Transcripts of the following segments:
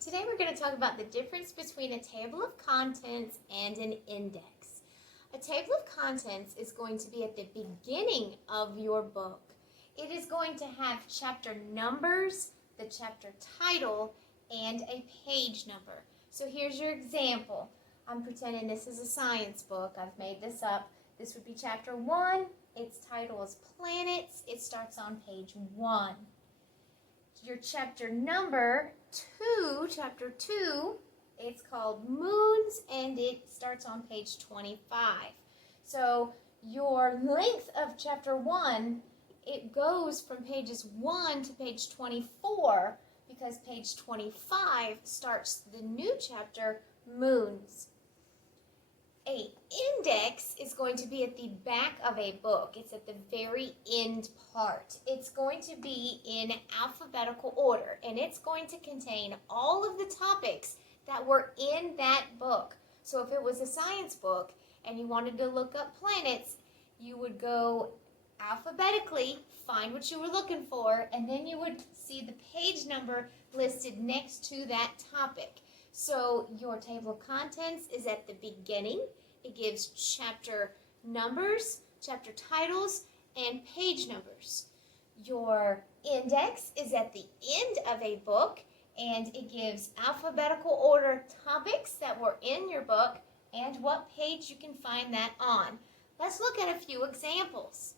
Today we're going to talk about the difference between a table of contents and an index. A table of contents is going to be at the beginning of your book. It is going to have chapter numbers, the chapter title, and a page number. So here's your example. I'm pretending this is a science book. I've made this up. This would be chapter 1. Its title is Planets. It starts on page 1. Your chapter number 2, chapter 2, it's called Moons, and it starts on page 25. So your length of chapter 1, it goes from pages 1 to page 24 because page 25 starts the new chapter, Moons. An index is going to be at the back of a book. It's at the very end part. It's going to be in alphabetical order, and it's going to contain all of the topics that were in that book. So if it was a science book and you wanted to look up planets, you would go alphabetically, find what you were looking for, and then you would see the page number listed next to that topic. So your table of contents is at the beginning. It gives chapter numbers, chapter titles, and page numbers. Your index is at the end of a book, and it gives alphabetical order topics that were in your book and what page you can find that on. Let's look at a few examples.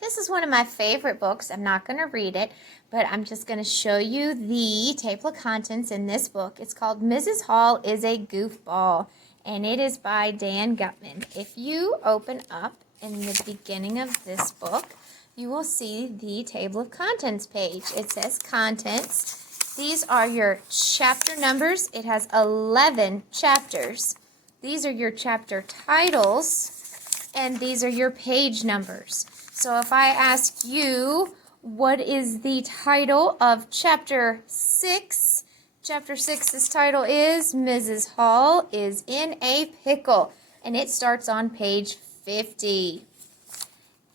This is one of my favorite books. I'm not going to read it, but I'm just going to show you the table of contents in this book. It's called Mrs. Hall is a Goofball, and it is by Dan Gutman. If you open up in the beginning of this book, you will see the table of contents page. It says Contents. These are your chapter numbers. It has 11 chapters. These are your chapter titles, and these are your page numbers. So if I ask you, what is the title of chapter 6? Chapter 6's title is Mrs. Hall is in a Pickle, and it starts on page 50.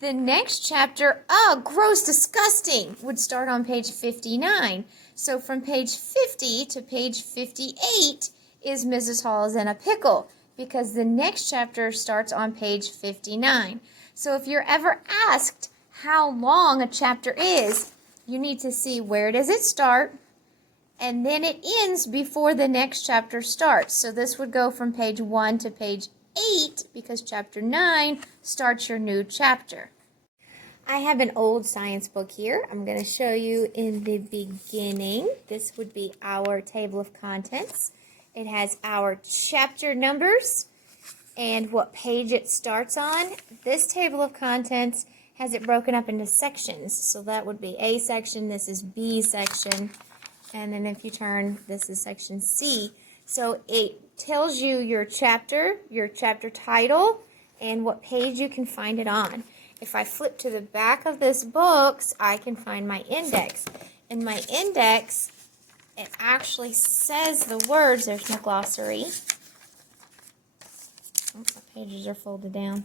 The next chapter, gross, disgusting, would start on page 59. So from page 50 to page 58 is Mrs. Hall is in a Pickle, because the next chapter starts on page 59. So if you're ever asked how long a chapter is, you need to see where does it start, and then it ends before the next chapter starts. So this would go from page 1 to page 8 because chapter 9 starts your new chapter. I have an old science book here. I'm going to show you in the beginning. This would be our table of contents. It has our chapter numbers and what page it starts on. This table of contents has it broken up into sections. So that would be A section, this is B section, and then if you turn, this is section C. So it tells you your chapter title, and what page you can find it on. If I flip to the back of this book, I can find my index. In my index, it actually says the words. There's my glossary. Oh, my pages are folded down.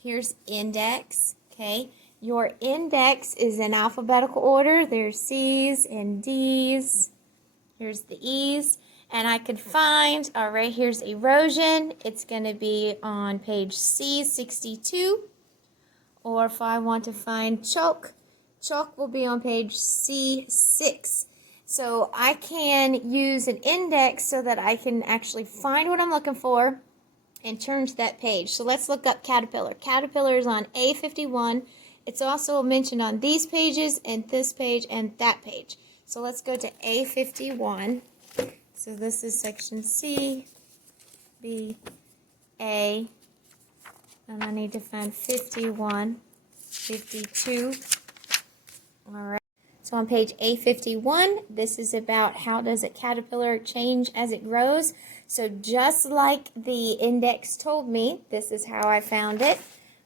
Here's index, okay? Your index is in alphabetical order. There's C's and D's. Here's the E's. And I could find, all right, here's erosion. It's going to be on page C62. Or if I want to find chalk, chalk will be on page C6. So I can use an index so that I can actually find what I'm looking for and turn to that page. So let's look up caterpillar. Caterpillar is on A51. It's also mentioned on these pages and this page and that page. So let's go to A51. So this is section C, B, A, and I need to find 51, 52. All right. So on page A51, this is about how does a caterpillar change as it grows. So just like the index told me, this is how I found it.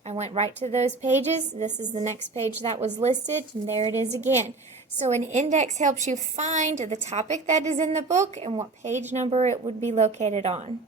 I went right to those pages. This is the next page that was listed, and there it is again. So an index helps you find the topic that is in the book and what page number it would be located on.